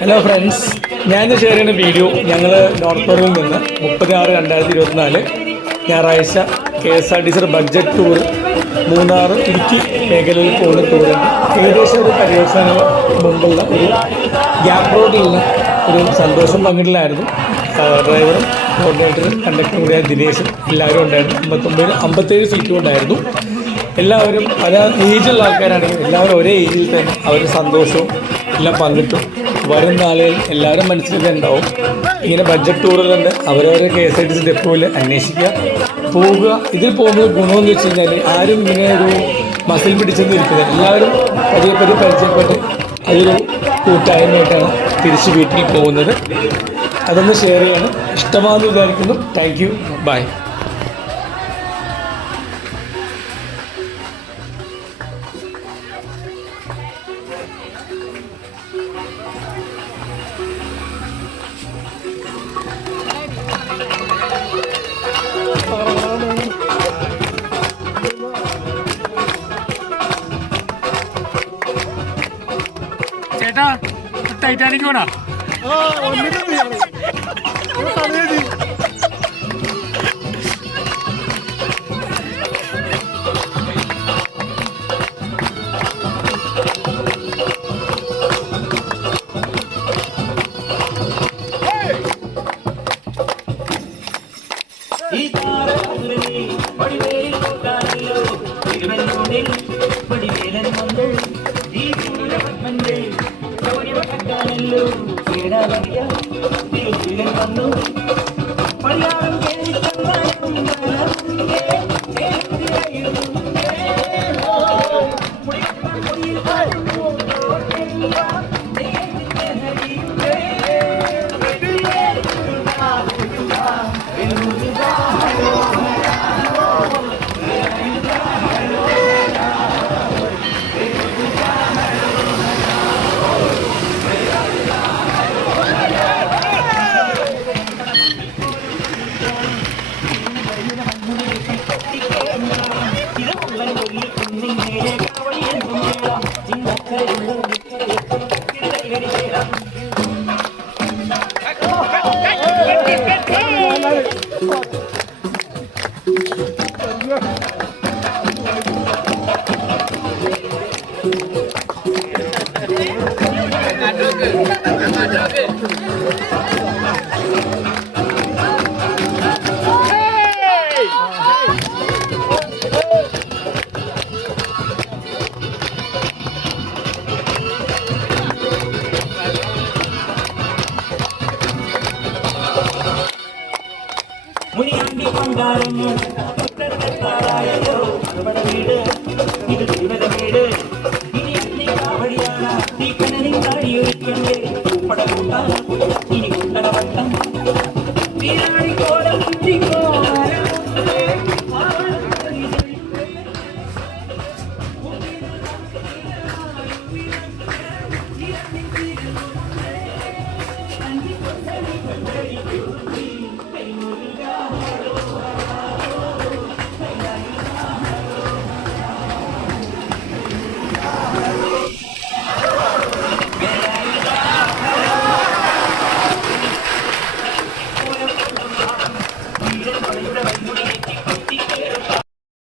Hello friends, ഞാനിന്ന് share ചെയ്യുന്ന video ഞങ്ങൾ നോർത്ത് പറവിൽ നിന്ന് 36/2024 ഞായറാഴ്ച KSRTC budget tour Munnar Idukki മേഖലയിൽ പോകുന്ന ടൂറുണ്ട്. ഏകദേശം ഒരു പര്യവസാന മുമ്പുള്ള ഒരു ഗ്യാപ്പ് റോഡിൽ നിന്ന് ഒരു സന്തോഷം പങ്കിടലായിരുന്നു. ഡ്രൈവറും കോർഡിനേറ്ററും കണ്ടക്ടറും കൂടിയ ദിനേശും എല്ലാവരും ഉണ്ടായിരുന്നു. 57 സീറ്റും ഉണ്ടായിരുന്നു. എല്ലാവരും പല ഏജിലുള്ള ആൾക്കാരാണെങ്കിൽ എല്ലാവരും ഒരേ ഏജിൽ തന്നെ അവർ സന്തോഷവും എല്ലാം പങ്കിട്ടു. വരും നാളുകളിൽ എല്ലാവരും മനസ്സിലാക്കുന്നുണ്ടാവും. ഇങ്ങനെ ബഡ്ജറ്റ് ടൂറിൽ തന്നെ അവരവരെ KSRTC ഡെപ്പോയിൽ അന്വേഷിക്കുക, പോവുക. ഇതിൽ പോകുന്നത് ഗുണമെന്ന് വെച്ച് കഴിഞ്ഞാൽ ആരും ഇങ്ങനെ ഒരു മസിൽ പിടിച്ചെന്ന് ഇരിക്കുന്നത്, എല്ലാവരും പതിയെ പരിചയപ്പെട്ട് അതൊരു കൂട്ടായ്മയായിട്ടാണ് തിരിച്ച് വീട്ടിൽ പോകുന്നത്. അതൊന്ന് ഷെയർ ചെയ്യണം. ഇഷ്ടമാണെന്ന് വിചാരിക്കുന്നു. Thank you, bye. ചേട്ടാ, ടൈറ്റാനിക് വേണോ? മുനിയാണ്ടി പണ്ടാരങ്ങൾ